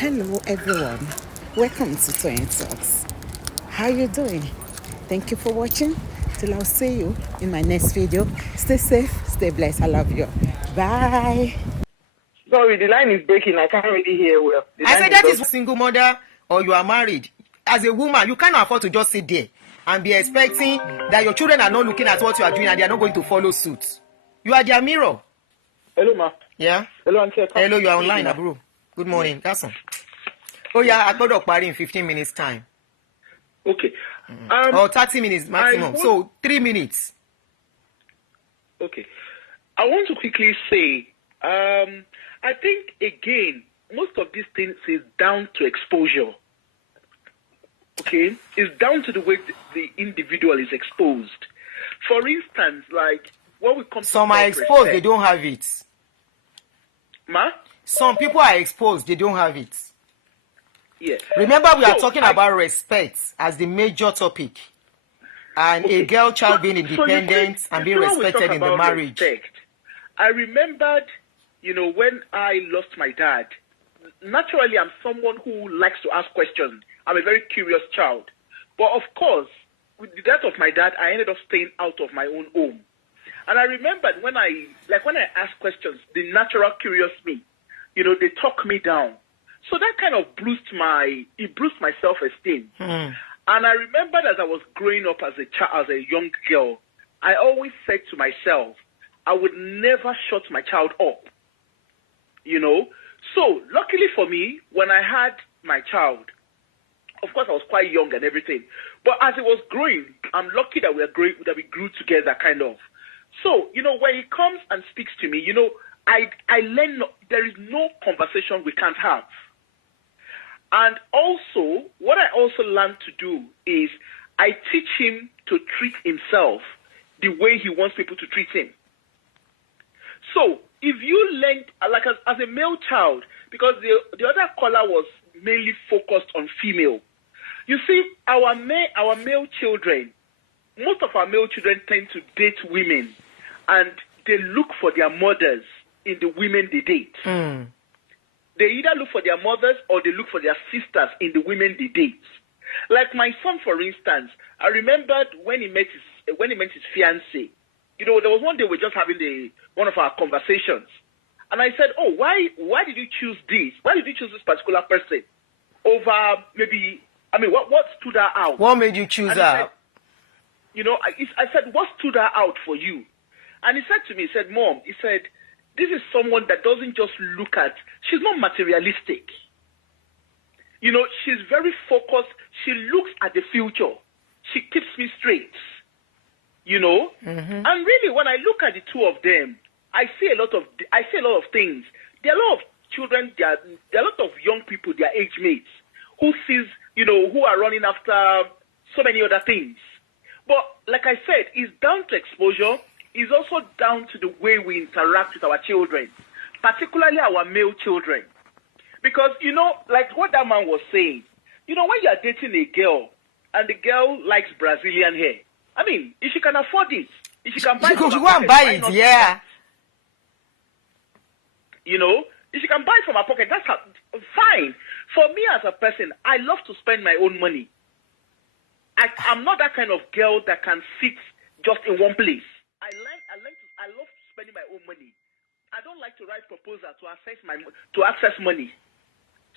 Hello everyone, welcome to Toyeen Talks. How you doing? Thank you for watching. Till I'll see you in my next video. Stay safe, stay blessed. I love you. Bye. Sorry, the line is breaking. I can't really hear well. I said that is a single mother or you are married. As a woman, you can't afford to just sit there and be expecting that your children are not looking at what you are doing and they are not going to follow suit. You are their mirror. Hello, ma. Yeah? Hello, Aunty. Hello, you are online, bro. Good morning. That's all. Oh, yeah, I got up party in 15 minutes time. Okay. Or 30 minutes maximum. So 3 minutes. Okay. I want to quickly say, I think, again, most of these things is down to exposure. Okay? It's down to the way the individual is exposed. For instance, like, what we come Some are exposed, they don't have it. Ma? Some people are exposed, they don't have it. Yeah. Remember, we are talking about respect as the major topic. And a girl child being independent and being respected in the marriage. Respect. I remembered, when I lost my dad, naturally I'm someone who likes to ask questions. I'm a very curious child. But of course, with the death of my dad, I ended up staying out of my own home. And I remembered when I ask questions, the natural curious me, they talk me down. So that kind of bruised my self-esteem. And I remembered as I was growing up as a young girl, I always said to myself, I would never shut my child up. So luckily for me, when I had my child, of course I was quite young and everything, but as it was growing, I'm lucky that we grew together, kind of. So, when he comes and speaks to me, I learn there is no conversation we can't have. And also, what I also learned to do is I teach him to treat himself the way he wants people to treat him. So, if you learn, like as a male child, because the other caller was mainly focused on female. You see, our male children, most of our male children tend to date women, and they look for their mothers in the women they date. They either look for their mothers or they look for their sisters in the women they date. Like my son, for instance, I remembered when he met his fiancée. There was one day we were just having one of our conversations, and I said, "Oh, why did you choose this? Why did you choose this particular person over maybe? What stood her out? What made you choose her?" I said, "What stood her out for you?" And he said to me, he said, "Mom," he said, "this is someone that doesn't just look at. She's not materialistic. She's very focused. She looks at the future. She keeps me straight." And really, when I look at the two of them, I see a lot of things. There are a lot of children, there are a lot of young people, their age mates, who are running after so many other things. But like I said, it's down to exposure. It's also down to the way we interact with our children, particularly our male children. Because, like what that man was saying, when you're dating a girl and the girl likes Brazilian hair, if she can afford it, if she can buy it, she go and buy it, yeah. If she can buy it from her pocket, that's fine. For me as a person, I love to spend my own money. I'm not that kind of girl that can sit just in one place. I love spending my own money. I don't like to write proposals to access money.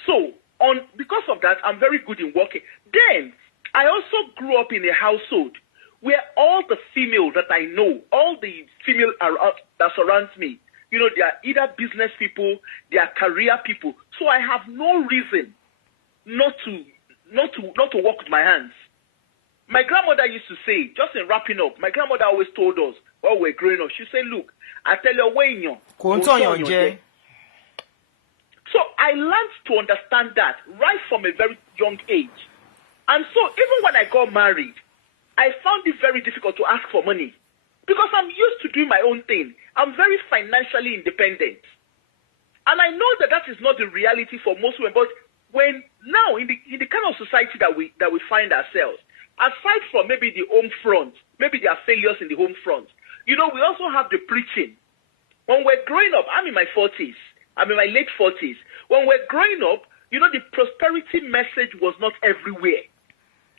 So, because of that, I'm very good in working. Then, I also grew up in a household where all the female that I know, all the female that surrounds me, they are either business people, they are career people. So I have no reason not to work with my hands. My grandmother used to say, just in wrapping up, my grandmother always told us while we were growing up, she said, "Look, I tell you, so I learned to understand that right from a very young age. And so even when I got married, I found it very difficult to ask for money because I'm used to doing my own thing. I'm very financially independent. And I know that is not the reality for most women, but when now in the kind of society that we find ourselves, aside from maybe the home front, maybe there are failures in the home front, we also have the preaching. When we're growing up, I'm in my 40s. I'm in my late 40s. When we're growing up, you know, the prosperity message was not everywhere.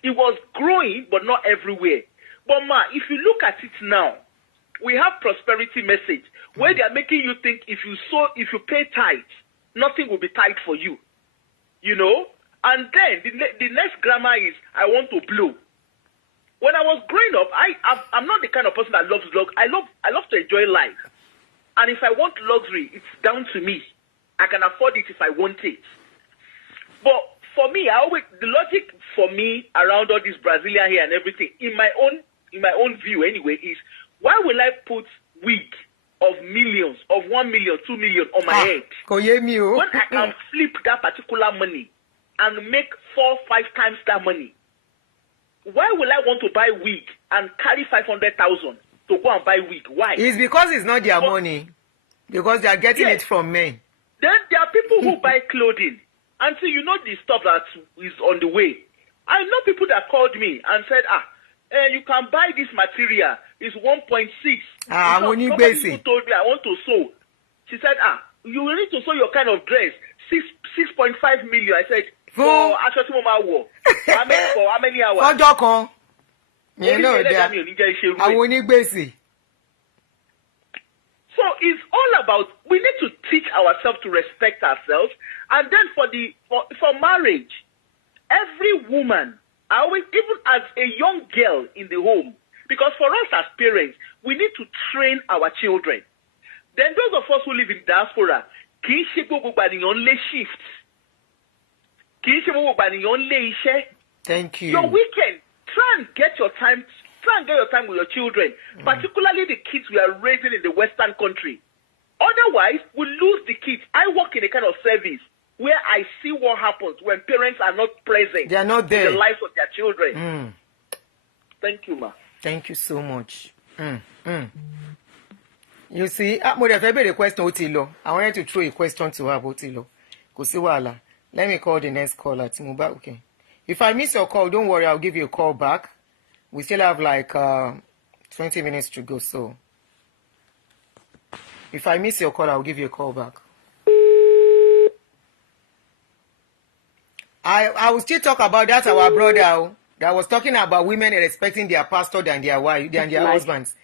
It was growing, but not everywhere. But ma, if you look at it now, we have prosperity message where they are making you think if you pay tithes, nothing will be tight for you. You know? And then the next grammar is, I want to blow. When I was growing up, I'm not the kind of person that loves luxury. I love to enjoy life. And if I want luxury, it's down to me. I can afford it if I want it. But for me, the logic for me around all this Brazilian hair and everything, in my own view anyway, is why will I put wig of millions, of 1 million, 2 million on my head? When I can flip that particular money and make 4, 5 times that money, why will I want to buy wig and carry 500,000 to go and buy wig? Why? It's because it's not their money. Because they are getting it from men. Then there are people who buy clothing until you know the stuff that is on the way. I know people that called me and said, you can buy this material. It's 1.6. Somebody who told me I want to sew. She said, you will need to sew your kind of dress. 6.5 million. I said, for Ashoti for how many hours? You know that. So it's all about, we need to teach ourselves to respect ourselves. And then for marriage, every woman, even as a young girl in the home, because for us as parents, we need to train our children. Then those of us who live in diaspora, thank you. Your weekend, try and get your time with your children, particularly the kids we are raising in the Western country. Otherwise, we lose the kids. I work in a kind of service where I see what happens when parents are not present. They are not there in the lives of their children. Thank you, ma. Thank you so much. You see, I wanted to throw a question to her about Otilo. Kusiwala. Let me call the next caller. Timuba, okay. If I miss your call, don't worry, I'll give you a call back. We still have like 20 minutes to go, so if I miss your call, I'll give you a call back. I will still talk about that, our brother that was talking about women respecting their pastor than their wife, than their husbands.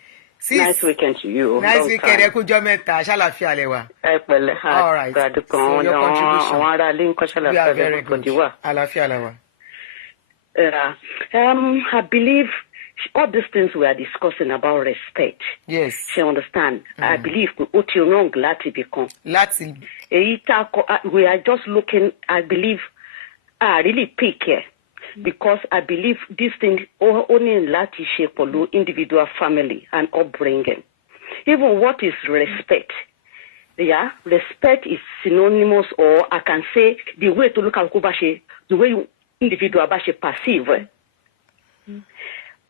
Nice weekend to you. Nice weekend. All right. So your contribution. We are very good. I believe all these things we are discussing about respect. Yes. She understand. I believe we are just looking, I believe, really pick here. Because I believe this thing only in Lati shape or individual family and upbringing. Even what is respect? Yeah, respect is synonymous, or I can say the way to look at Kubashe, the way individual bashe perceive.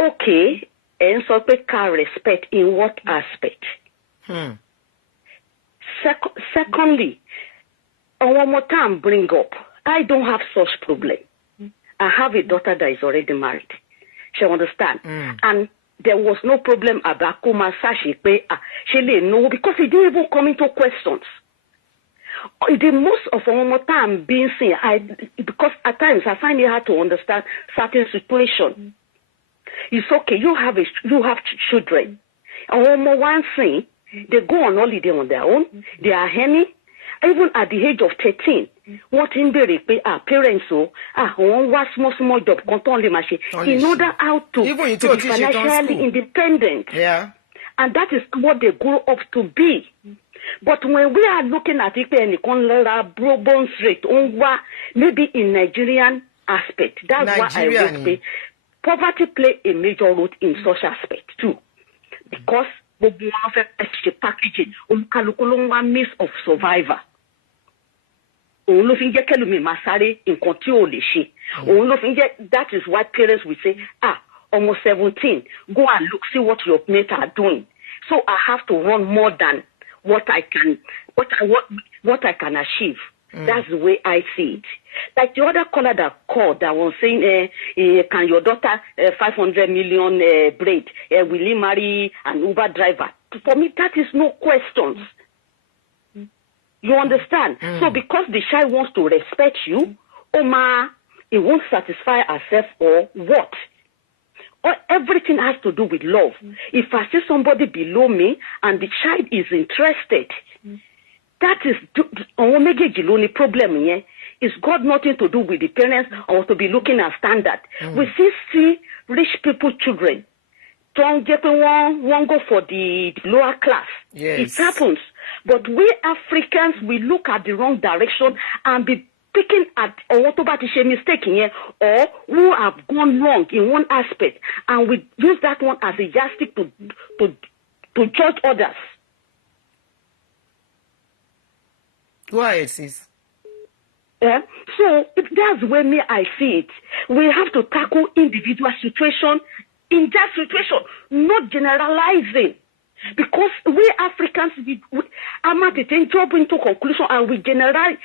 Okay, and so can respect in what aspect? Secondly, one more time bring up, I don't have such problem. I have a daughter that is already married. She understand. And there was no problem about Kuma Sashi. She didn't know because it didn't even come into questions. The most of one more time being seen, because at times I find it hard to understand certain situations. It's okay, you have children. And one more one thing, they go on holiday on their own. They are henny. Even at the age of 13, what in the parents one small job in order how to be financially independent. Yeah. And that is what they grow up to be. But when we are looking at it maybe in Nigerian aspect, that's why I would say poverty play a major role in such aspect too. Because packaging means of survivor. That is why parents will say, almost 17, go and look, see what your mates are doing. So I have to run more than what I can achieve. That's the way I see it. Like the other caller that called that was saying, can your daughter 500 million braid? Will he marry an Uber driver? For me, that is no questions. You understand? So because the child wants to respect you, Oma, it won't satisfy herself or what? Or everything has to do with love. If I see somebody below me and the child is interested, that is the problem here. It's got nothing to do with the parents or to be looking at standard. We see rich people children don't get one go for the lower class. Yes. It happens. But we Africans, we look at the wrong direction and be picking at what about a mistake here or who have gone wrong in one aspect, and we use that one as a yardstick to judge others. Go ahead, sis. Yeah? So that's where I see it. We have to tackle individual situation in that situation, not generalizing. Because we Africans, I'm at it, jump into conclusion and we generalize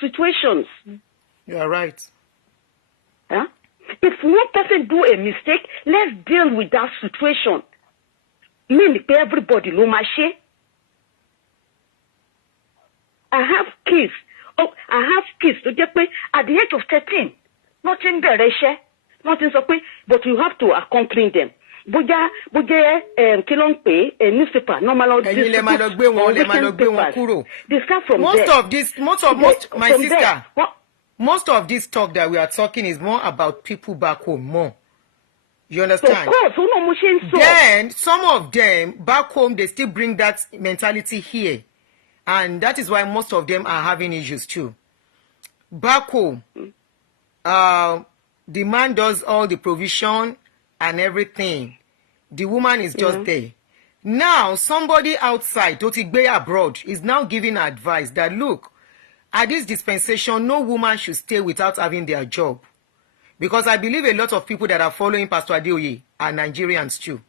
situations. You are right. Huh? If one person do a mistake, let's deal with that situation. Mean everybody, no mache. I have kids. To get me at the age of 13. Nothing there, nothing so but you have to accompany them. Boja kilongpe newspaper normal They start from most there. of this my sister most of this talk that we are talking is more about people back home more. You understand? Of course, then some of them back home they still bring that mentality here, and that is why most of them are having issues too. Back home, the man does all the provision and everything. The woman is just there. Now, somebody outside, Totigbe abroad, is now giving advice that, look, at this dispensation, no woman should stay without having their job. Because I believe a lot of people that are following Pastor Adeoye are Nigerians too,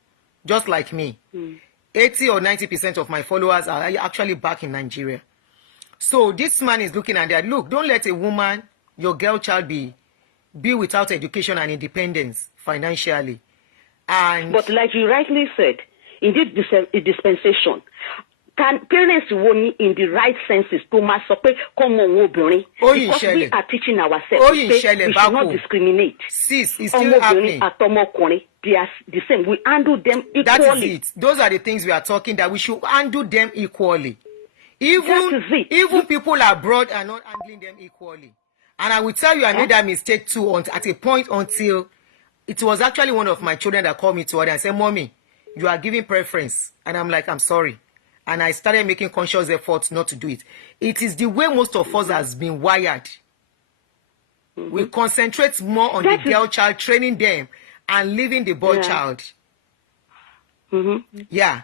just like me. 80 or 90% of my followers are actually back in Nigeria. So this man is looking at that. Look, don't let a woman, your girl child, be without education and independence financially. But like you rightly said, in this dispensation, can parents won't in the right senses to come on because we are teaching ourselves we should not discriminate. Sis, it's still happening. They are the same. We handle them equally. That is it. Those are the things we are talking, that we should handle them equally. Even people abroad are not handling them equally. And I will tell you, I made that mistake too at a point until it was actually one of my children that called me to her and said, Mommy, you are giving preference. And I'm like, I'm sorry. And I started making conscious efforts not to do it. It is the way most of us has been wired. We concentrate more on the girl child, training them, and leaving the boy child. Yeah.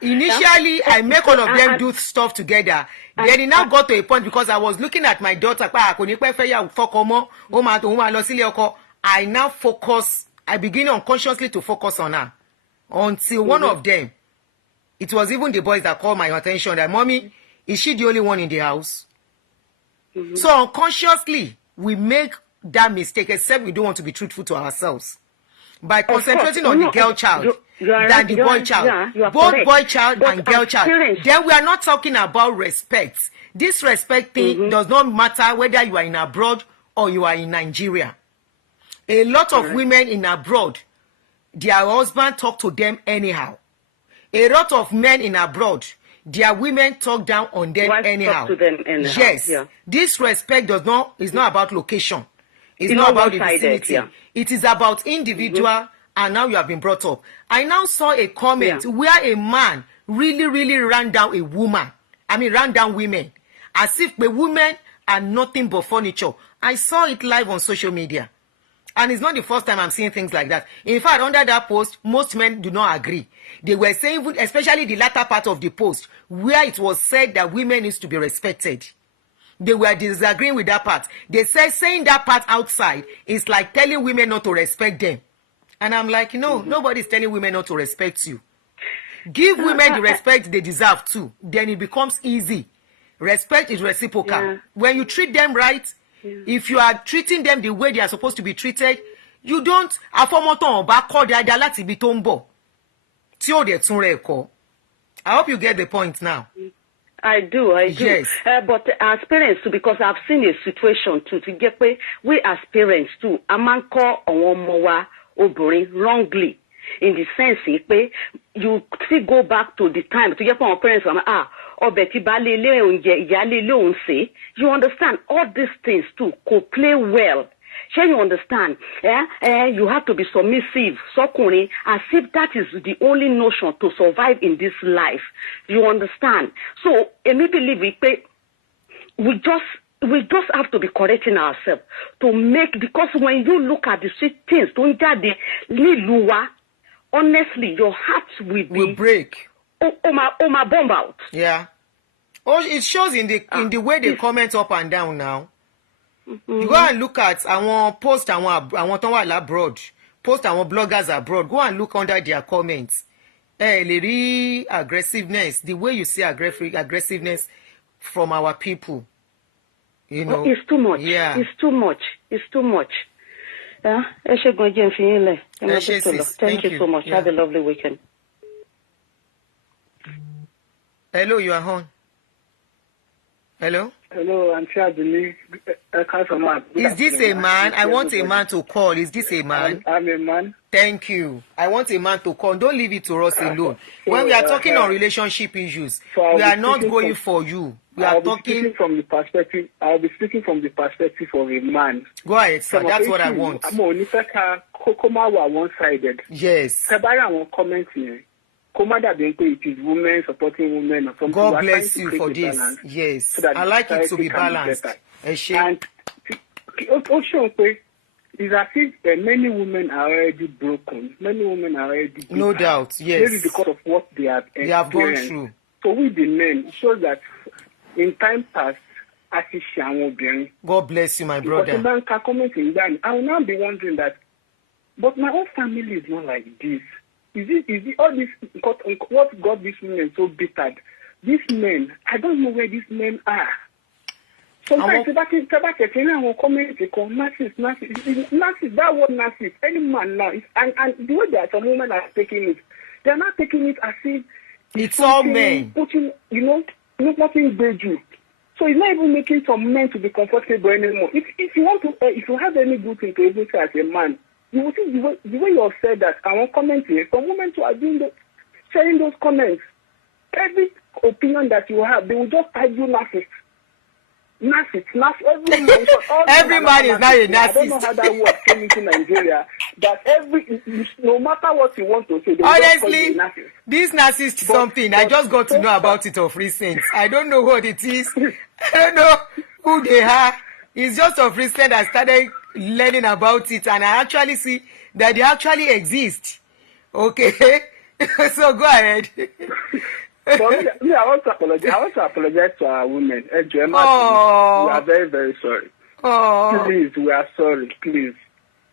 Initially, I make all of them do stuff together. Then it now got to a point because I was looking at my daughter. I now focus. I begin unconsciously to focus on her until one of them. It was even the boys that called my attention that, Mommy, is she the only one in the house? So unconsciously, we make that mistake, except we don't want to be truthful to ourselves. By concentrating on the girl child than the boy child. Both correct. Boy child and girl child. Then we are not talking about respect. This respect thing does not matter whether you are in abroad or you are in Nigeria. A lot of women in abroad, their husband talk to them anyhow. A lot of men in abroad, their women talk down on them anyhow. Talk to them anyhow. Yes. Yeah. This respect is not about location. It's not about the vicinity. Yeah. It is about individual, and now you have been brought up. I now saw a comment where a man really ran down a woman. Ran down women. As if the women are nothing but furniture. I saw it live on social media. And it's not the first time I'm seeing things like that. In fact, under that post, most men do not agree. They were saying, especially the latter part of the post, where it was said that women needs to be respected. They were disagreeing with that part. They said saying that part outside is like telling women not to respect them. And I'm like, no, nobody's telling women not to respect you. Give women the respect they deserve too. Then it becomes easy. Respect is reciprocal. Yeah. When you treat them right, if you are treating them the way they are supposed to be treated, you don't. I hope you get the point now. I do. Yes. But as parents too, because I've seen a situation too, to get pé we as parents too, a man call on one obìnrin wrongly, in the sense pé you still go back to the time to get pé our parents ọbẹ̀ tí baálé ilé oúnjẹ ìyáálé ilé òun ṣe. You understand all these things too could play well. Shall you understand? You have to be submissive, sọkùnrin, as if that is the only notion to survive in this life. You understand? So, I believe we just have to be correcting ourselves to make, because when you look at the sweet things, don't jáde nílùú wa, honestly, your heart will break. My bomb out. Yeah. Oh, it shows in the way they comment up and down now. You go and look at àwọn post àwọn tó wà abroad, post àwọn bloggers abroad. Go and look under their comments. Lè rí aggressiveness, the way you see aggressiveness from our people. You know, it's too much. Yeah. It's too much. Thank you so much. Yeah. Have a lovely weekend. Hello, you are on. Hello? Hello, Aunty Adunni. Is this a man? I want a man to call. Is this a man? I'm a man. Thank you. I want a man to call. Don't leave it to us alone. When we are talking on relationship issues, we are not going for you. We are talking from the perspective. I'll be speaking from the perspective of a man. Go ahead, sir. That's what I want. I'm only one-sided. Yes. It is women supporting women or something. God bless you for this. Yes. So I like it to be balanced. And also, it's as if many women are already broken. Many women are already bitter. No doubt, yes. Maybe because of what they have experienced. Gone through. So with the men, it shows that in time past, God bless you, my brother. I will now be wondering that, but my own family is not like this. Is it all this, what got these women so bitter? These men, I don't know where these men are. Sometimes, narcissist, that word narcissist, any man now, and the way that some women are taking it, they're not taking it as if it's all men. Putting, nothing beju. So it's not even making some men to be comfortable anymore. If you want to, if you have any good thing to even say as a man, you will see the way you have said that. I want comment here. Some women who are sharing those comments. Every opinion that you have, they will just argue narcissist. Every man is now a narcissist. I don't know how that word came into Nigeria. That no matter what you want to say, they honestly, just call you this narcissist something. I just got to know about it of recent. I don't know what it is. I don't know who they are. It's just of recent I started learning about it, and I actually see that they actually exist. Okay, so go ahead. But I want to apologize to our women. We are very, very sorry. Please, we are sorry. Please.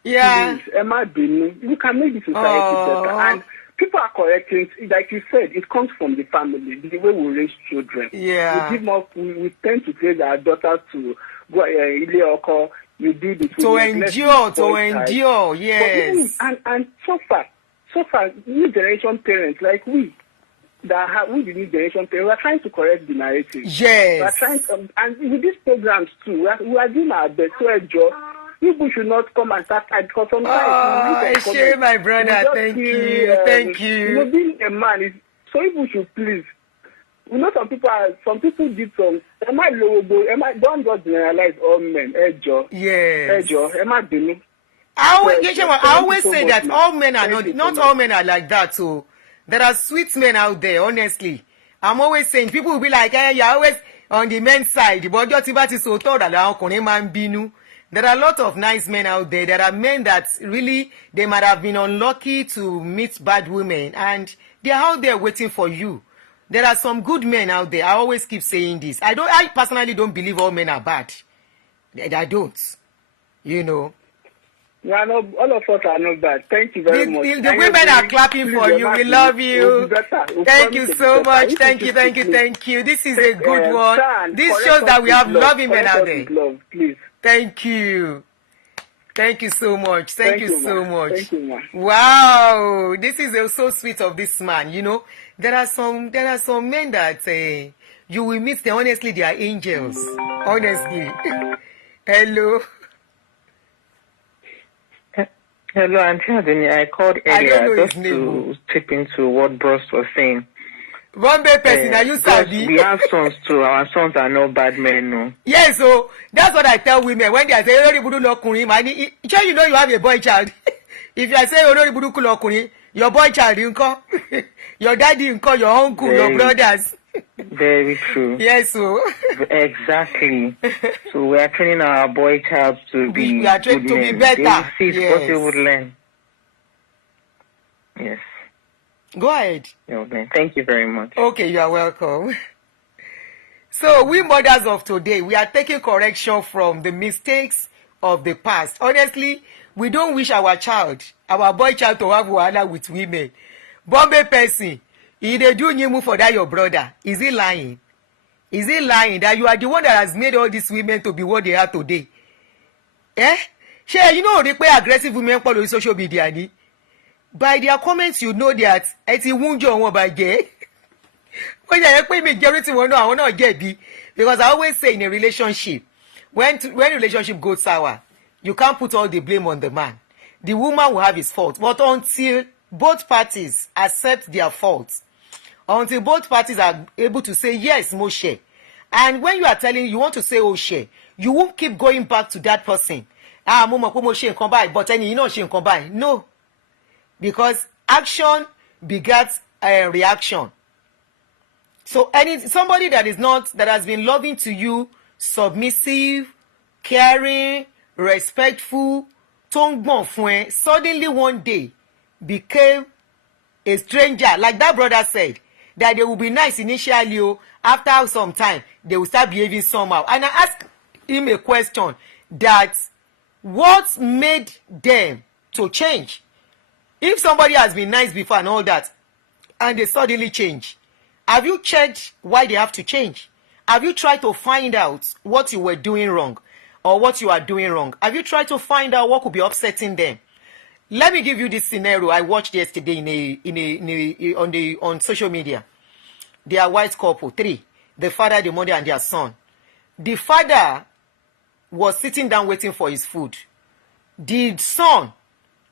Yeah. Please, Emma Binu, you can make the society better. And people are correcting, like you said, it comes from the family, the way we raise children. Yeah. We tend to raise our daughters to go you do this. To endure, yes. And so far, new generation parents like we, the new generation parents, we are trying to correct the narrative. Yes. We are trying to, and with these programs too, we are doing our best to enjoy. People should not come and start because sometimes shame, my brother. Thank you. Being a man is so people should please. Some people did some. Don't just generalize all men. Yes. I always say that all men are not all men are like that. So there are sweet men out there. Honestly, I'm always saying people will be like, you're always on the men's side. But there are a lot of nice men out there. There are men that really they might have been unlucky to meet bad women, and they're out there waiting for you. There are some good men out there. I always keep saying this. I personally don't believe all men are bad. I don't. Yeah, no, all of us are not bad. Thank you very much. The women are clapping for you. We love you. Thank you so much. Thank you. This is a good one. This shows that we have loving men out there. Please. Thank you. Thank you so much. Thank you so much. Thank you, ma. Wow, this is so sweet of this man. There are some men that you will meet them. Honestly, they are angels. Honestly. Hello. Hello, Aunty Adunni. I called earlier just to chip into what Bros was saying. One bad person, are you sabi? We have sons too. Our sons are not bad men, no. Yes, so that's what I tell women when they are saying, you know you have a boy child. If you are saying, your boy child, your daddy, your uncle, your brothers. Very true. Yes, so. Exactly. So we are training our boy child to be we are trained to be better. They will see what they would learn. Yes. Go ahead. Okay. Thank you very much. Okay, you are welcome. So we mothers of today, we are taking correction from the mistakes of the past. Honestly, we don't wish our boy child to have wahala with women. Bombay person, if they do new move for that your brother, is he lying? Is he lying that you are the one that has made all these women to be what they are today? You know they play aggressive women on social media. By their comments, you know that it's a wound by gay. When you play majority, one I will not get be because I always say in a relationship, when relationship goes sour, you can't put all the blame on the man. The woman will have his fault, but until both parties accept their faults, until both parties are able to say yes, Moshe, and when you are telling you want to say Oshe, you won't keep going back to that person. Moshe come by, but then you know she come by. No. Because action begets a reaction. So somebody that has been loving to you, submissive, caring, respectful, suddenly one day became a stranger. Like that brother said, that they will be nice initially, after some time, they will start behaving somehow. And I asked him a question that what made them to change? If somebody has been nice before and all that, and they suddenly change, have you checked why they have to change? Have you tried to find out what you were doing wrong or what you are doing wrong? Have you tried to find out what could be upsetting them? Let me give you this scenario I watched yesterday on social media. They are white couple, 3. The father, the mother, and their son. The father was sitting down waiting for his food. The son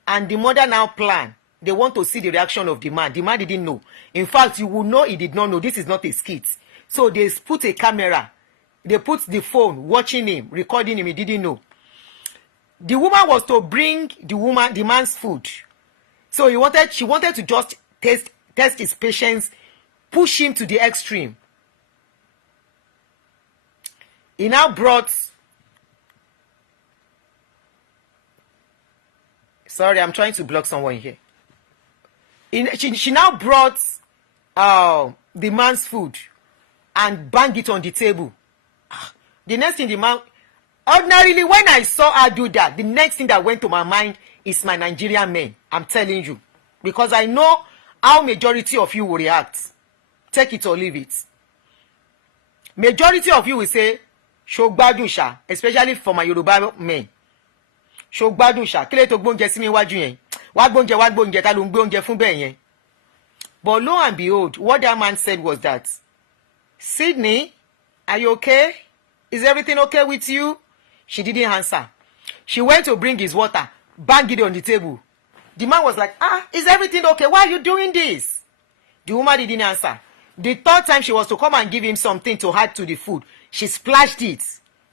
and the mother now plan. They want to see the reaction of the man. The man didn't know. In fact, you will know he did not know. This is not a skit. So they put a camera. They put the phone watching him, recording him. He didn't know. The woman was to bring the man's food. So she wanted to just test his patience, push him to the extreme. He now brought. Sorry, I'm trying to block someone here. She now brought the man's food and banged it on the table. The next thing the man... Ordinarily, when I saw her do that, the next thing that went to my mind is my Nigerian men. I'm telling you. Because I know how majority of you will react. Take it or leave it. Majority of you will say, Shogbadun sha, especially for my Yoruba men. Shogbadun sha, kílẹ̀ tó gbóúnjẹ sí mi wájú yẹn. Wá gbóúnjẹ, ta ló ń gbé oúnjẹ fún bẹ́ẹ̀ yẹn. But lo and behold, what that man said was that, Sydney, are you okay? Is everything okay with you? She didn't answer. She went to bring his water, banged it on the table. The man was like, is everything okay? Why are you doing this? The woman didn't answer. The third time she was to come and give him something to add to the food, she splashed it.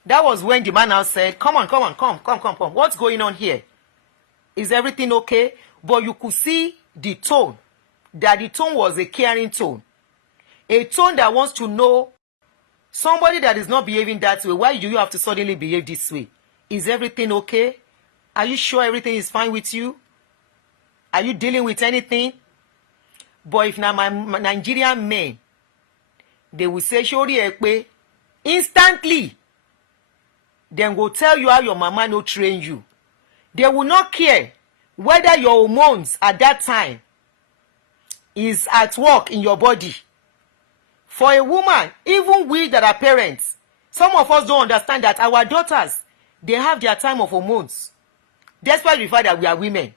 That was when the man now said, come. What's going on here? Is everything okay? But you could see the tone, that the tone was a caring tone. A tone that wants to know somebody that is not behaving that way. Why do you have to suddenly behave this way? Is everything okay? Are you sure everything is fine with you? Are you dealing with anything? But if now my Nigerian men, they will say, Shori Ekpe, instantly, then go tell you how your mama no train you. They will not care whether your hormones at that time is at work in your body. For a woman, even we that are parents, some of us don't understand that our daughters, they have their time of hormones. Despite the fact that we are women.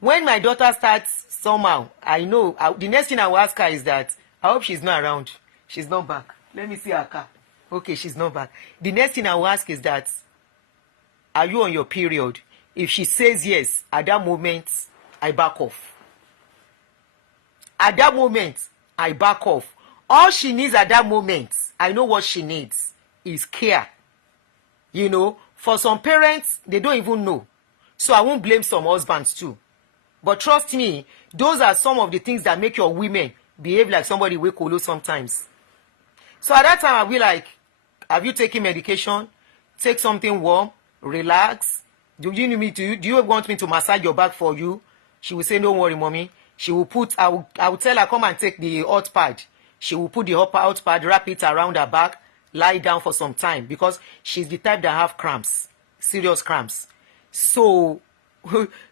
When my daughter starts somehow, I know, the next thing I will ask her is that, I hope she's not around. She's not back. Let me see her car. Okay, she's not back. The next thing I will ask is that, are you on your period? If she says yes, at that moment, I back off. At that moment, I back off. All she needs at that moment, I know what she needs, is care. You know, for some parents, they don't even know. So I won't blame some husbands too. But trust me, those are some of the things that make your women behave like somebody wey kolo sometimes. So at that time, I'll be like, have you taken medication? Take something warm, relax. Do you want me to massage your back for you? She will say, don't worry, mommy. She will put, I will tell her, come and take the hot pad. She will put the hot pad, wrap it around her back, lie down for some time, because she's the type that have cramps, serious cramps. So,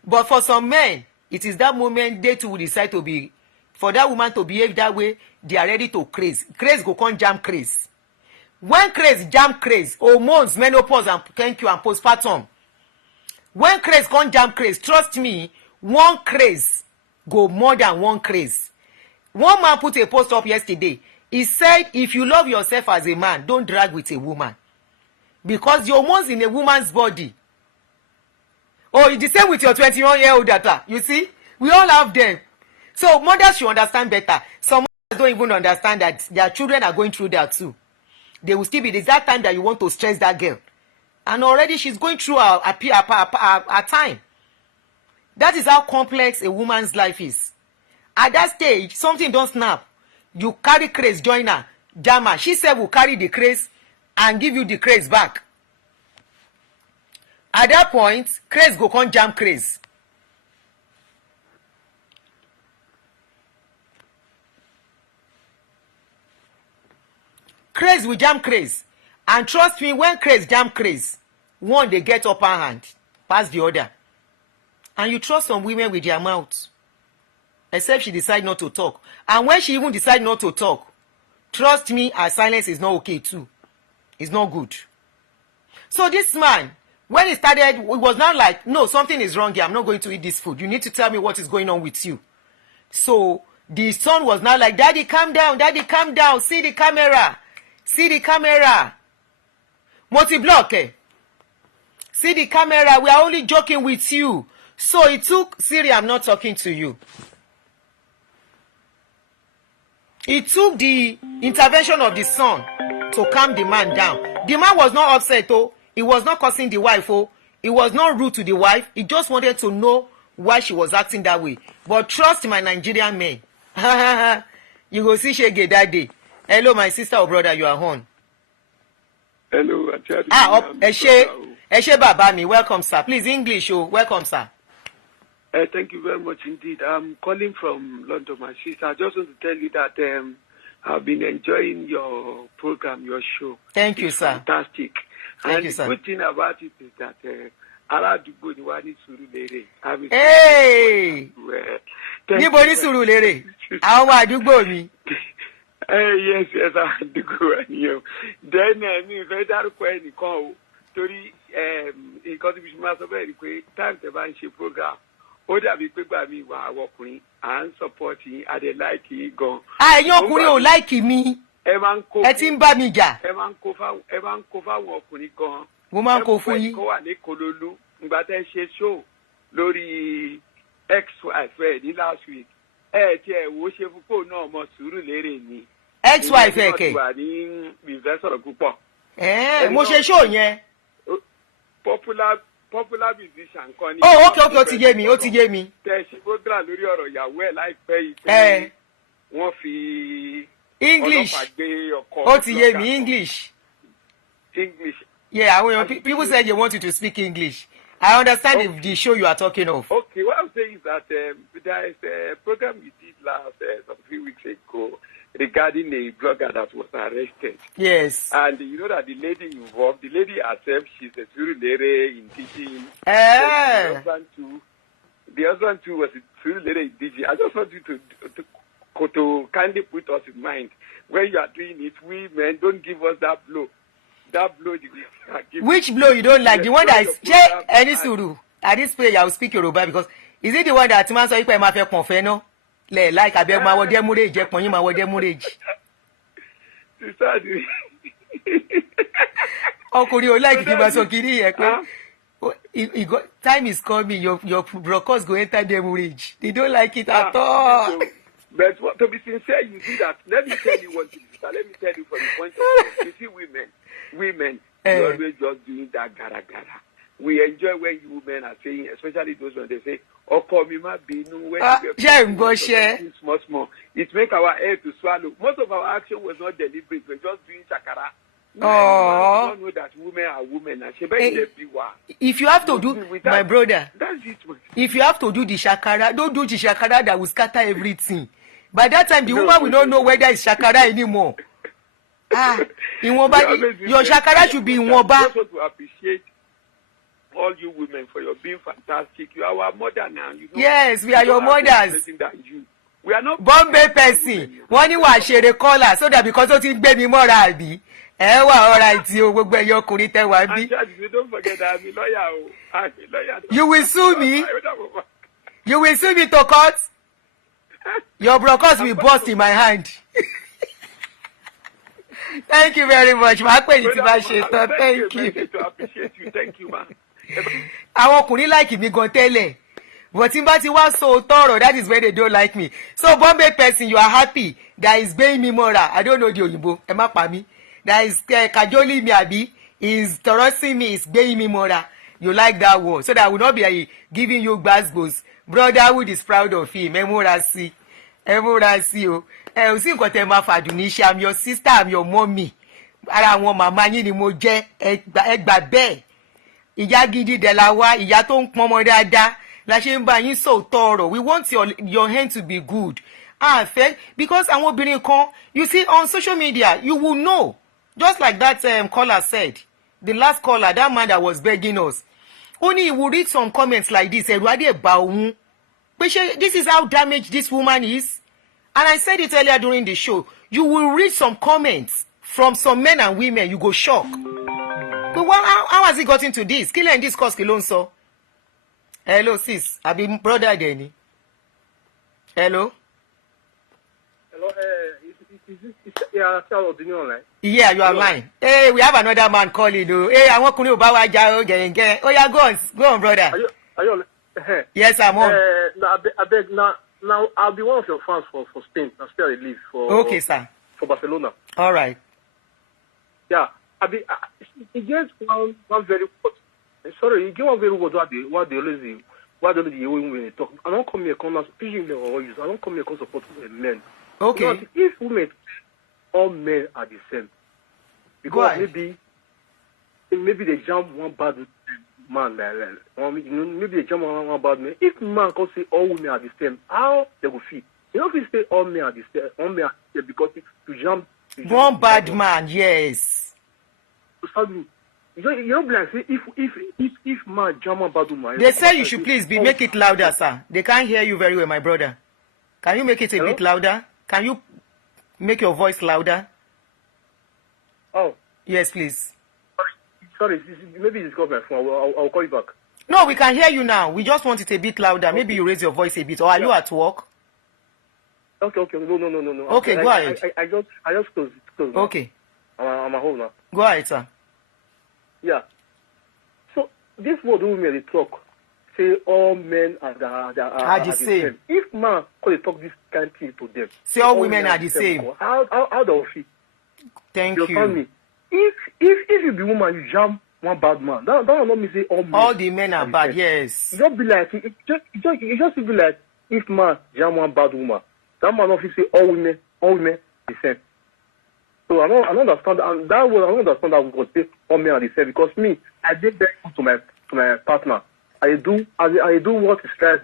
but for some men, it is that moment they too will decide to be, for that woman to behave that way, they are ready to craze. Craze go come jam craze. When craze jam craze, hormones, menopause, and thank you, and postpartum. When craze come jam craze, trust me, one craze go more than one craze. One man put a post up yesterday. He said, if you love yourself as a man, don't drag with a woman. Because the hormones in a woman's body. Oh, it's the same with your 21-year-old daughter. You see? We all have them. So mothers should understand better. Some mothers don't even understand that their children are going through that too. They will still be, there's that time that you want to stress that girl. And already she's going through her time. That is how complex a woman's life is. At that stage, something don't snap. You carry craze, join her, jam her. She said will carry the craze and give you the craze back. At that point, craze go come jam craze. Craze will jam craze. And trust me, when craze jam craze, one they get upper hand, pass the other. And you trust some women with their mouth. Except she decide not to talk. And when she even decide not to talk, trust me, her silence is not okay too. It's not good. So this man, when he started, it was not like, no, something is wrong here. I'm not going to eat this food. You need to tell me what is going on with you. So the son was now like, Daddy, calm down. Daddy, calm down. See the camera. See the camera. Multi-block, eh? See the camera. We are only joking with you. So it took, Siri, I'm not talking to you. It took the intervention of the son to calm the man down. The man was not upset, oh. He was not cursing the wife, oh. He was not rude to the wife. He just wanted to know why she was acting that way. But trust my Nigerian men. You go see Shege that day. Hello, my sister or brother, you are on. Hello, Eshe Baba mi, welcome, sir. Please, English, oh. Welcome, sir. Thank you very much indeed. I'm calling from London, my sister. I just want to tell you that I've been enjoying your program, your show. Thank you, sir. Fantastic. Thank and you, sir. The good thing about it is that Aladugbo ni wa ni Surulere. Hey! Níbo ni Surulere? Àwọn àdúgbò mi. Yes, Aladugbo ni o. Then mi fẹ́ dárúkọ ẹnìkan o. Torí nǹkan tí mo máa sọ bẹ́ẹ̀ ni pé time tẹ́ bá ń ṣe program. Ó dàbí pé gbà mí wà àwọn ọkùnrin à ń support yín a dẹ̀ like yín gan. Ẹ̀yin ọkùnrin ò like mi. Ẹ ti ń bá mi jà. Ẹ máa ń kó fáwọn ọkùnrin gan. Mo máa ń kó fún yín. Ẹ kó wà ní Kololu ìgbà tẹ́ ṣe show lórí ex-wife ẹ̀ ní last week. Tí ẹ̀ wo ṣe púpọ̀ náà ọmọ Surulere ni. Ex-wife ẹ̀ kẹ̀. Ìgbà tí wọ́n ti wà ní ìfẹ́ sọ̀rọ̀ púpọ̀. Mo ṣe show yẹn. Popular musician kan ni. Oh, okay, ó ti yé mi, ó ti yé mi. Tẹ́ ṣe program lórí ọ̀rọ̀ ìyàwó ẹ̀ láìpẹ́ yìí pé wọ́n fi English. ọlọ́pàá gbé ọkọ. Ó ti yé mi, English. English. Yeah, people said they want you to speak English. I understand the show you are talking of. Okay, what I'm saying is that there is a program we did last some few weeks ago regarding a blogger that was arrested. Yes. And you know that the lady involved, the lady herself, she's a Surulere in teaching. The husband too was a Surulere in teaching. I just want you to kindly put us in mind when you are doing it. We men, don't give us that blow. That blow you give. Which blow you don't like? The one that is any suru. At this place, I will speak Yoruba because is it the one that man so you pay my fair confeno? Like I beg my word, demurrage, pon you my word demurrage. Sister Adunni. Ọkùnrin ò like kí n bá sọ kiri yẹn pé time is coming, your broadcast go enter them rage. They don't like it at all. So, but to be sincere, you see that. Let me tell you one thing, sister. Let me tell you from the point of view. You see, women, you always just doing that gara. We enjoy when you women are saying, especially those when they say, "Oh, call me, ma binu." Small. It make our air to swallow. Most of our action was not deliberate. We're just doing shakara. Oh, don't know that women are women. If you have to do, my brother, that's it. If you have to do the shakara, don't do the shakara that will scatter everything. By that time, the woman will not know whether it's shakara anymore. Your shakara should be in Woba. I just want to appreciate all you women for your being fantastic. You are our mother now. You know, yes, we are your mothers. We are not Bombay person. One you are share the collar so that because of it baby more alright you gbogbo ẹ̀yin ọkùnrin tẹ́ wá bí. Don't forget that I'm a lawyer. You will sue me. You will sue me to court. Your broadcast will burst in my hand. Thank you very much. Thank you. To appreciate you. Thank you, man. Àwọn ọkùnrin like mi gan tẹ́lẹ̀. But tí n bá ti wá so thorough, that is where they don't like me. So Bombay person, you are happy that is paying me more. I don't know the Oyinbo. Ẹ má pa mí. That is cajoling me, abi. Is harassing me, is paying me more. You like that word. So that I will not be giving you gbasgbos. Brotherhood is proud of him. Emorasi o. O sì nǹkan tẹ́ máa fàdùnní ṣe. I'm your sister, I'm your mommy. Ara àwọn màmá yín ni mo jẹ́. Ẹ gbà bẹ́ẹ̀. Ìyá gidi dẹ̀ la wá. Ìyá tó ń pọn ọmọ dáadáa. La ṣe ń bá yín so thorough. We want your hand to be good. Because àwọn obìnrin kan, you see on social media, you will know. Just like that caller said, the last caller, that man that was begging us, only he will read some comments like this. This is how damaged this woman is. And I said it earlier during the show. You will read some comments from some men and women, you go shock. But how has he got into this? Kill and discuss Kilonso. Hello, sis. I be brother Denny. Hello. Hello. Is Adunni online? Yeah, you are online. Hey, we have another man calling you. Hey, I want to know about Jao. Oh yeah, go on, brother. Are you Yes, I'm on. I beg now. I'll be one of your fans for Spain. I'll still leave for. Okay, sir. For Barcelona. All right. Yeah, it gets one very. Sorry, you get one very word what they always do. Why don't they when they talk? I don't come here come as preaching the always. I don't come here come support men. Okay. Because if women, all men are the same. Because maybe they jump one bad man, maybe they jump one bad man. If man can say all women are the same, how they will feel? You know, if you say all men are the same, because you jump one bad man, yes. You know, like say if man jump one bad woman. They say you should please make it louder, sir. They can't hear you very well, my brother. Can you make it a bit louder? Can you make your voice louder? Oh. Yes, please. Sorry, maybe it's got my phone. I'll call you back. No, we can hear you now. We just want it a bit louder. Okay. Maybe you raise your voice a bit. Or are you at work? Okay. No. Okay, go ahead. I just close. Okay. I'm at home now. Go ahead, sir. Yeah. So, this word women they talk. Say all men are the same. If man could talk this kind of thing to them, say all women are the same. How do you feel? Thank you. Me. If you be woman, you jump one bad man. That will not mean say all men. All the men are bad. Yes. It just be like it just be like if man jump one bad woman, that man not say all women the same. So I don't understand, and that word I don't understand that we could say all men are the same because me I did that to my partner. I do what is right.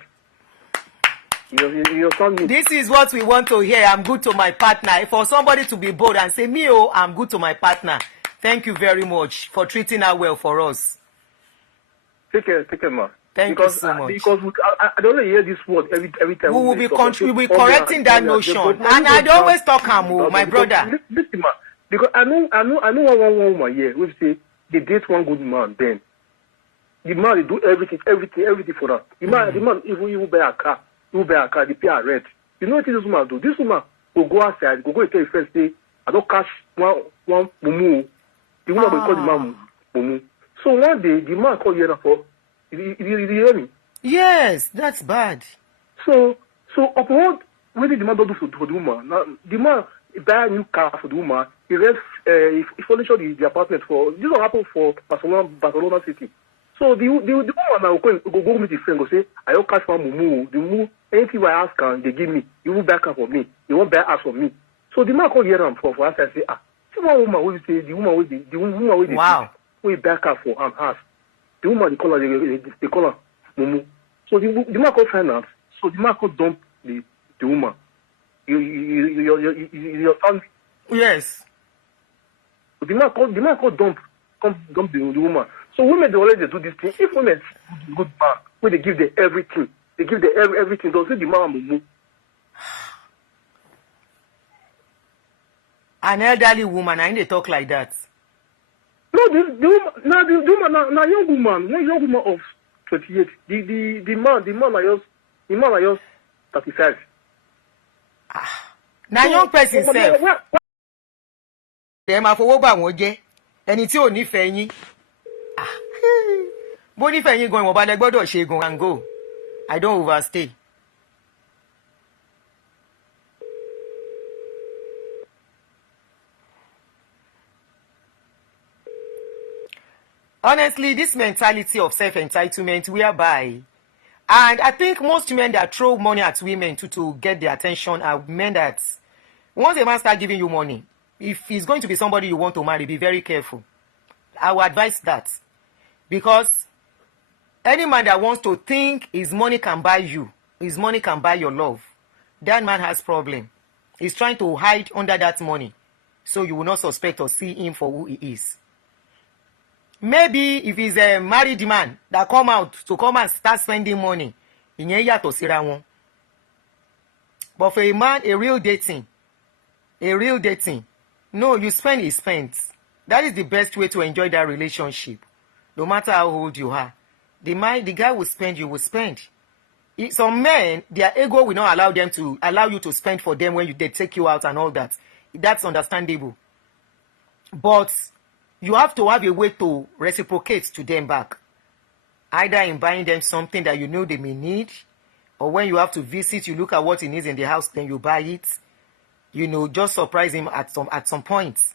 You understand me? This is what we want to hear. I'm good to my partner. For somebody to be bold and say, I'm good to my partner. Thank you very much for treating her well for us. Take care, man. Thank you so much. Because I don't hear this word every time. We will be correcting that notion. And I always talk my brother. Listen, man. Because I know one woman here who say they date one good man then. The man will do everything for her. The man even buy a car, the pay her rent. You know what this woman do? This woman will go outside, go tell your friends, say, I don't catch one mumu. The woman will call the man mumu. So one day, the man called here for, you hear me? Yes, that's bad. So upon what did the man do for the woman? Now, the man buy a new car for the woman. He furnished the apartment for, this will happen for Barcelona City. So the woman now go meet his friend, go say, I don't catch one mumu. The mumu, anything I ask her, they give me. You won't buy car for me. You won't buy ass for me. So the man called here for us and say, see one woman will say, the woman will wow. We back her for house. The woman they call her mumu. So the man called finance. So the man called dump the woman. Your son. Yes. So the man called dump the woman. So women they already do this thing. If women good man, when they give them everything, everything. They'll say the man mumu. An elderly woman, I need to talk like that. No, the woman, now young woman, one young woman of 28. The man are just 35. Now young person self. Dem afọwọ́gbà wọn jẹ́ ẹni tí ò nífẹ̀ẹ́ yín. Bó nífẹ̀ẹ́ yín gan ìwọ̀n balẹ̀ gbọ́dọ̀ ṣe gan and go. I don't overstay. Honestly, this mentality of self-entitlement whereby, and I think most men that throw money at women to get their attention are men that once a man starts giving you money, if he's going to be somebody you want to marry, be very careful. I would advise that. Because any man that wants to think his money can buy you, his money can buy your love, that man has problem. He's trying to hide under that money so you will not suspect or see him for who he is. Maybe if he's a married man that come out to come and start spending money, ìyẹn yàtọ̀ síra wọn. But for a man, a real dating, no, you spend, he spends. That is the best way to enjoy that relationship. No matter how old you are. The guy will spend, you will spend. Some men, their ego will not allow you to spend for them when they take you out and all that. That's understandable. But you have to have a way to reciprocate to them back. Either in buying them something that you know they may need, or when you have to visit, you look at what he needs in the house, then you buy it. You know, just surprise him at some points.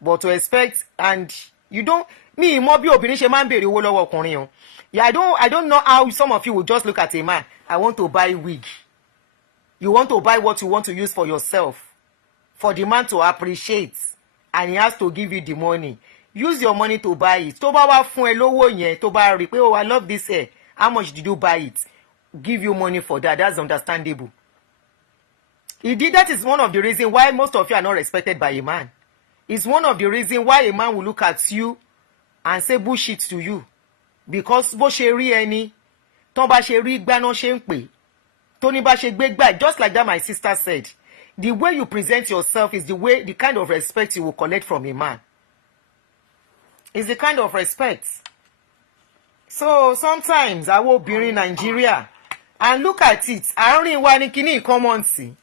But to expect, and you don't, me, more be obìnrin ṣe máa ń béèrè owó lọ́wọ́ ọkùnrin o. Yeah, I don't know how some of you will just look at a man. I want to buy wig. You want to buy what you want to use for yourself. For the man to appreciate. And he has to give you the money. Use your money to buy it. Tó bá wá fún ẹ lówó yẹn, tó bá rí pé, oh, I love this hair. How much did you buy it? Give you money for that. That's understandable. That is one of the reasons why most of you are not respected by a man. It's one of the reasons why a man will look at you and say bullshit to you. Because bó ṣe rí ẹni, tó bá ṣe rí gbá náà ṣe ń pè, tó ní bá ṣe gbé gbá, just like that my sister said. The way you present yourself is the kind of respect you will collect from a man. It's the kind of respect. So sometimes I will be in Nigeria and look at it. Àárín wa ni kíní common sí.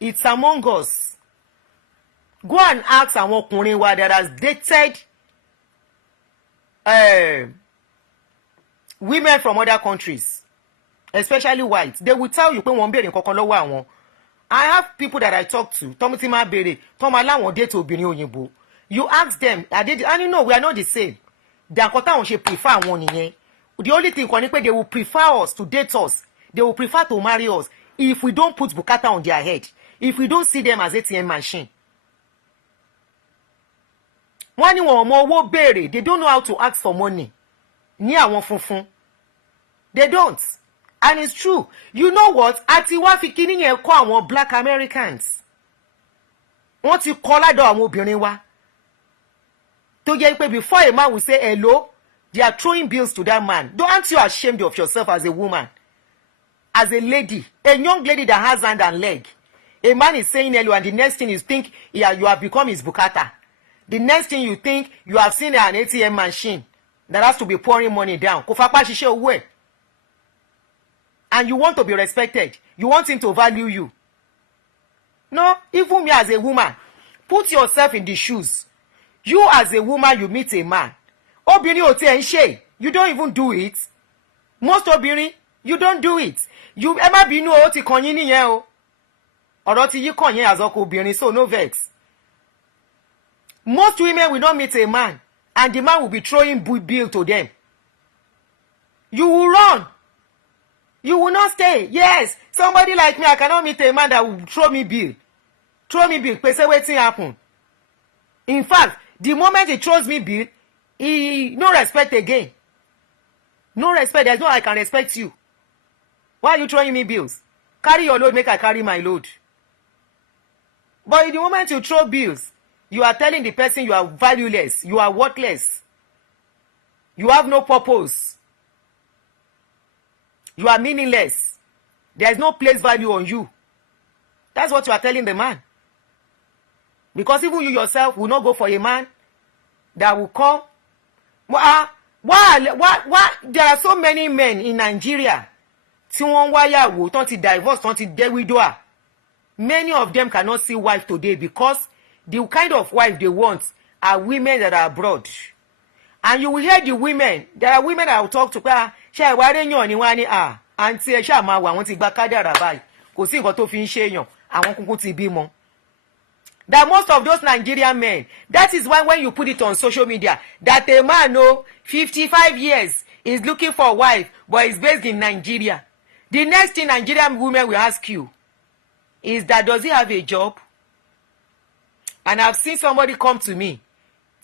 It's among us. Go and ask àwọn ọkùnrin wa that has dated women from other countries, especially white. They will tell you pé wọ́n béèrè nǹkan kan lọ́wọ́ àwọn. I have people that I talk to, Tommy ma bere, Tom aláwọn date obìnrin òyìnbó. You ask them, and you know we are not the same. Dankota on she prefer àwọn nìyẹn. The only thing kan ni pé they will prefer us to date us. They will prefer to marry us if we don't put bukata on their head. If we don't see them as ATM machine. Wọ́n ní wọn mọ owó béèrè, they don't know how to ask for money. Ní àwọn funfun. They don't. And it's true. You know what? Àti wá fi kíní yẹn kọ́ àwọn black Americans. Wọ́n ti kọ́ ládọ̀ àwọn obìnrin wa. Tó jẹ́ pé before a man will say hello, they are throwing bills to that man. Aren't you ashamed of yourself as a woman? As a lady, a young lady that has hand and leg. A man is saying hello and the next thing you think you have become his bukata. The next thing you think you have seen an ATM machine that has to be pouring money down. Kò fapá ṣiṣẹ́ owó ẹ̀. And you want to be respected. You want him to value you. No, even me as a woman, Put yourself in the shoes. You as a woman, you meet a man. Obìnrin ò tiẹ̀ ń ṣe. You don't even do it. Most obìnrin, you don't do it. You ẹ má bínú o ti kàn yín nìyẹn o. Ọ̀rọ̀ ti yí kàn yín àzọkọ obìnrin, so no vex. Most women will not meet a man and the man will be throwing bill to them. You will run. You will not stay. Yes, somebody like me, I cannot meet a man that will throw me bill. Throw me bill. Say wetin happen. In fact, the moment he throws me bill, he no respect again. No respect. There's no I can respect you. Why are you throwing me bills? Carry your load, make I carry my load. But in the moment you throw bills, you are telling the person you are valueless, you are worthless, you have no purpose, you are meaningless. There is no place value on you. That's what you are telling the man. Because even you yourself will not go for a man that will come. Why there are so many men in Nigeria tí wọ́n wáyàwó tán ti divorce tán ti dé widower. Many of them cannot see wife today because the kind of wife they want are women that are abroad. And you will hear the women. There are women that will talk to her. Ṣé ìwà rẹ̀ yàn ni wọ́n á ní àǹtí ẹ̀ ṣáà máa wà wọ́n ti gba kádàrá báyìí. Kò sí nǹkan tó fi ń ṣe èèyàn. Àwọn kúkú ti bímọ. That most of those Nigerian men, that is why when you put it on social media, that a man 55 years is looking for a wife, but is based in Nigeria. The next thing Nigerian women will ask you is that does he have a job? And I've seen somebody come to me.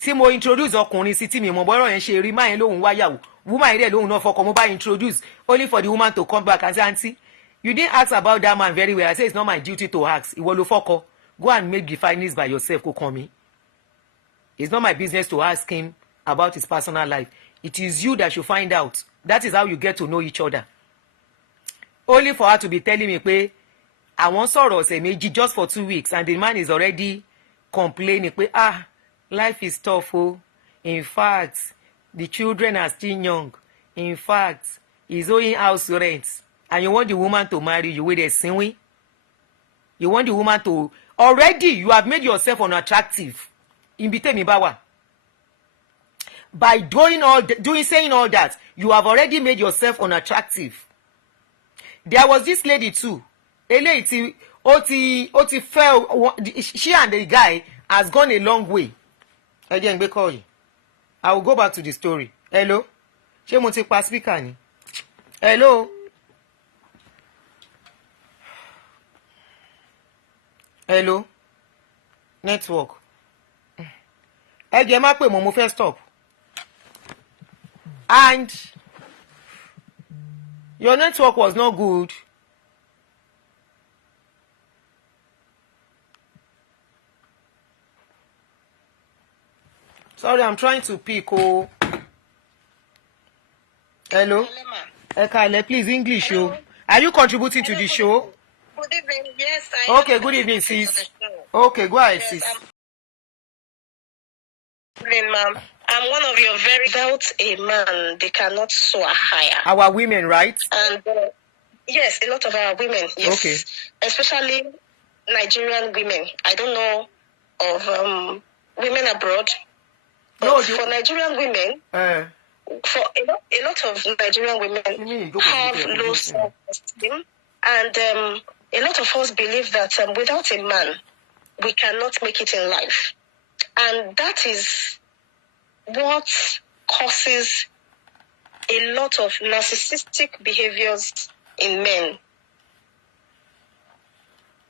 Tí mo introduce ọkùnrin sí tí mi mọ̀ bọ́rọ̀ yẹn ṣe rí máa yẹn lóhùn wáyàwó. Woman yẹn lóhùn náà fọkàn mo bá introduce only for the woman to come back and say, Aunty, you didn't ask about that man very well. I say it's not my duty to ask. Ìwọ ló fọkọ. Go and make the findings by yourself, kó kàn mí. It's not my business to ask him about his personal life. It is you that should find out. That is how you get to know each other. Only for her to be telling me pé àwọn sọ̀rọ̀ ọ̀sẹ̀ méjì just for 2 weeks and the man is already complaining pé life is tough o. In fact, the children are still young. In fact, he's owing house rent. And you want the woman to marry you with a sinwi? You want the woman to... Already, you have made yourself unattractive. Imbite mi bawa. By saying all that, you have already made yourself unattractive. There was this lady too. Eléyìí tí fell. She and the guy has gone a long way. Again, because I will go back to the story. Hello? Ṣé mo ti pa speaker ni? Hello? Hello? Network. Ẹ jẹ́ má pè mo fẹ́ stop. And your network was not good. Sorry, I'm trying to pick. Hello? Ẹ káalẹ́, please, English. Are you contributing to the show? Good evening. Yes, I am. Okay, good evening, sis. Okay, go ahead, sis. Good evening, ma'am. I'm one of your very... Without a man, they cannot soar higher. Our women, right? And yes, a lot of our women, yes. Okay. Especially Nigerian women. I don't know of women abroad. But for Nigerian women, for a lot of Nigerian women have low self-esteem. And a lot of us believe that without a man, we cannot make it in life. And that is what causes a lot of narcissistic behaviors in men.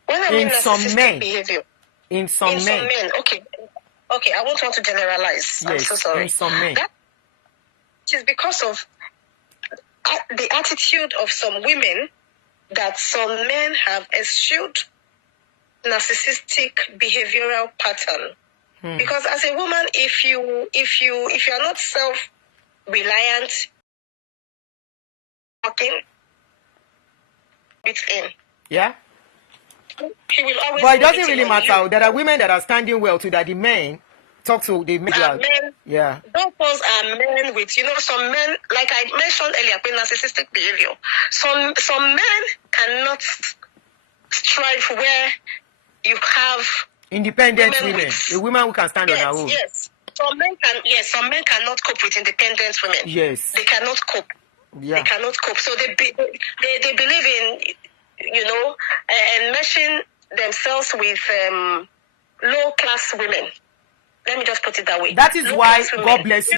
When I mean narcissistic behavior. In some men. Okay, I won't want to generalize. Yes, I'm so sorry. In some men. That is because of the attitude of some women that some men have eschewed narcissistic behavioral pattern. Because as a woman, if you are not self-reliant, within. Yeah. He will always. But it doesn't really matter. There are women that are standing well to that the men talk to the men. Yeah. Those are men with, some men, like I mentioned earlier, narcissistic behavior. Some men cannot strive where you have Independent women. A woman who can stand on her own. Yes. Some men cannot cope with independent women. Yes. They cannot cope. Yeah. They cannot cope. So they believe in, enmeshing themselves with low class women. Let me just put it that way. That is why God bless you.